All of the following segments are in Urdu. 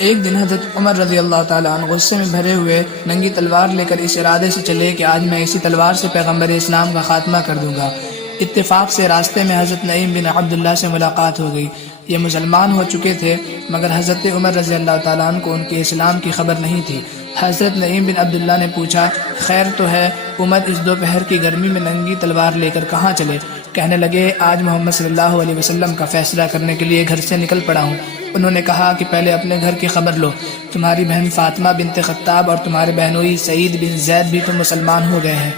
ایک دن حضرت عمر رضی اللہ تعالیٰ عنہ غصے میں بھرے ہوئے ننگی تلوار لے کر اس ارادے سے چلے کہ آج میں اسی تلوار سے پیغمبر اسلام کا خاتمہ کر دوں گا۔ اتفاق سے راستے میں حضرت نعیم بن عبداللہ سے ملاقات ہو گئی۔ یہ مسلمان ہو چکے تھے مگر حضرت عمر رضی اللہ تعالیٰ عنہ کو ان کے اسلام کی خبر نہیں تھی۔ حضرت نعیم بن عبداللہ نے پوچھا، خیر تو ہے، عمر اس دوپہر کی گرمی میں ننگی تلوار لے کر کہاں چلے؟ کہنے لگے، آج محمد صلی اللہ علیہ وسلم کا فیصلہ کرنے کے لیے گھر سے نکل پڑا ہوں۔ انہوں نے کہا کہ پہلے اپنے گھر کی خبر لو، تمہاری بہن فاطمہ بنت خطاب اور تمہارے بہنوئی سعید بن زید بھی تو مسلمان ہو گئے ہیں۔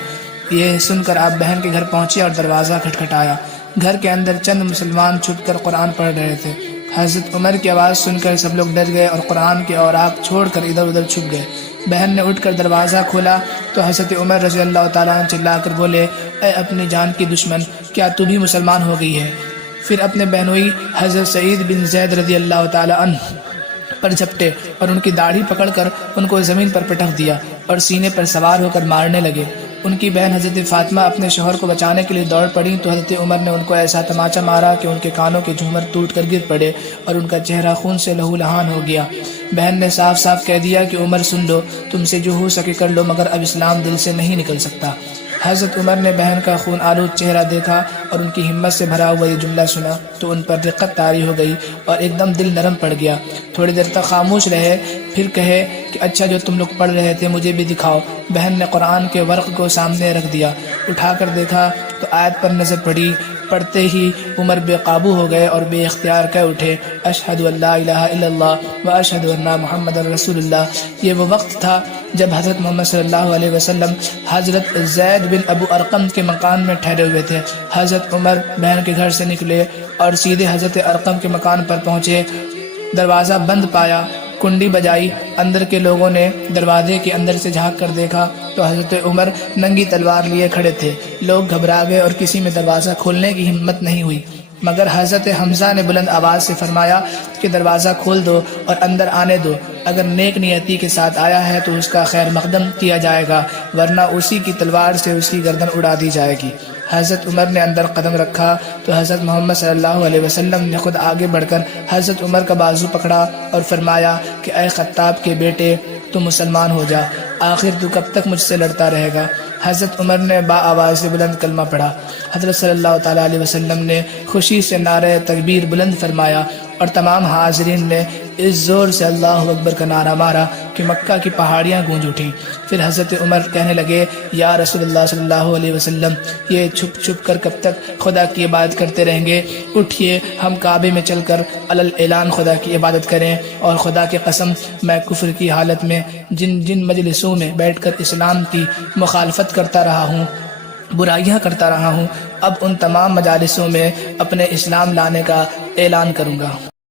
یہ سن کر آپ بہن کے گھر پہنچے اور دروازہ کھٹکھٹایا۔ گھر کے اندر چند مسلمان چھپ کر قرآن پڑھ رہے تھے۔ حضرت عمر کی آواز سن کر سب لوگ ڈر گئے اور قرآن کے اوراق چھوڑ کر ادھر ادھر چھپ گئے۔ بہن نے اٹھ کر دروازہ کھولا تو حضرت عمر رضی اللہ تعالیٰ عنہ چلا کر بولے، اے اپنی جان کی دشمن، کیا تو بھی مسلمان ہو گئی ہے؟ پھر اپنے بہنوئی حضرت سعید بن زید رضی اللہ تعالیٰ عنہ پر جھپٹے اور ان کی داڑھی پکڑ کر ان کو زمین پر پٹک دیا اور سینے پر سوار ہو کر مارنے لگے۔ ان کی بہن حضرت فاطمہ اپنے شوہر کو بچانے کے لیے دوڑ پڑی تو حضرت عمر نے ان کو ایسا تماچا مارا کہ ان کے کانوں کے جھومر ٹوٹ کر گر پڑے اور ان کا چہرہ خون سے لہو لہان ہو گیا۔ بہن نے صاف صاف کہہ دیا کہ عمر سن لو، تم سے جو ہو سکے کر لو مگر اب اسلام دل سے نہیں نکل سکتا۔ حضرت عمر نے بہن کا خون آلود چہرہ دیکھا اور ان کی ہمت سے بھرا ہوا یہ جملہ سنا تو ان پر رقت طاری ہو گئی اور ایک دم دل نرم پڑ گیا۔ تھوڑی دیر تک خاموش رہے، پھر کہے کہ اچھا جو تم لوگ پڑھ رہے تھے مجھے بھی دکھاؤ۔ بہن نے قرآن کے ورق کو سامنے رکھ دیا، اٹھا کر دیکھا تو آیت پر نظر پڑی۔ پڑھتے ہی عمر بے قابو ہو گئے اور بے اختیار کہہ اٹھے، اشہد ان لا الہ الا اللہ و اشہد ان محمد رسول اللہ۔ یہ وہ وقت تھا جب حضرت محمد صلی اللہ علیہ وسلم حضرت زید بن ابو ارقم کے مکان میں ٹھہرے ہوئے تھے۔ حضرت عمر بہن کے گھر سے نکلے اور سیدھے حضرت ارقم کے مکان پر پہنچے۔ دروازہ بند پایا، کنڈی بجائی، اندر کے لوگوں نے دروازے کے اندر سے جھانک کر دیکھا تو حضرت عمر ننگی تلوار لیے کھڑے تھے۔ لوگ گھبرا گئے اور کسی میں دروازہ کھولنے کی ہمت نہیں ہوئی مگر حضرت حمزہ نے بلند آواز سے فرمایا کہ دروازہ کھول دو اور اندر آنے دو، اگر نیک نیتی کے ساتھ آیا ہے تو اس کا خیر مقدم کیا جائے گا ورنہ اسی کی تلوار سے اس کی گردن اڑا دی جائے گی۔ حضرت عمر نے اندر قدم رکھا تو حضرت محمد صلی اللہ علیہ وسلم نے خود آگے بڑھ کر حضرت عمر کا بازو پکڑا اور فرمایا کہ اے خطاب کے بیٹے، تو مسلمان ہو جا، آخر تو کب تک مجھ سے لڑتا رہے گا؟ حضرت عمر نے با آواز سے بلند کلمہ پڑھا۔ حضرت صلی اللہ تعالیٰ علیہ وسلم نے خوشی سے نعرہ تکبیر بلند فرمایا اور تمام حاضرین نے اس زور سے اللہ اکبر کا نعرہ مارا کہ مکہ کی پہاڑیاں گونج اٹھیں۔ پھر حضرت عمر کہنے لگے، یا رسول اللہ صلی اللہ علیہ وسلم، یہ چھپ چھپ کر کب تک خدا کی عبادت کرتے رہیں گے؟ اٹھیے، ہم کعبے میں چل کر علل اعلان خدا کی عبادت کریں۔ اور خدا کی قسم، میں کفر کی حالت میں جن مجلسوں میں بیٹھ کر اسلام کی مخالفت کرتا رہا ہوں، برائیاں کرتا رہا ہوں، اب ان تمام مجالسوں میں اپنے اسلام لانے کا اعلان کروں گا۔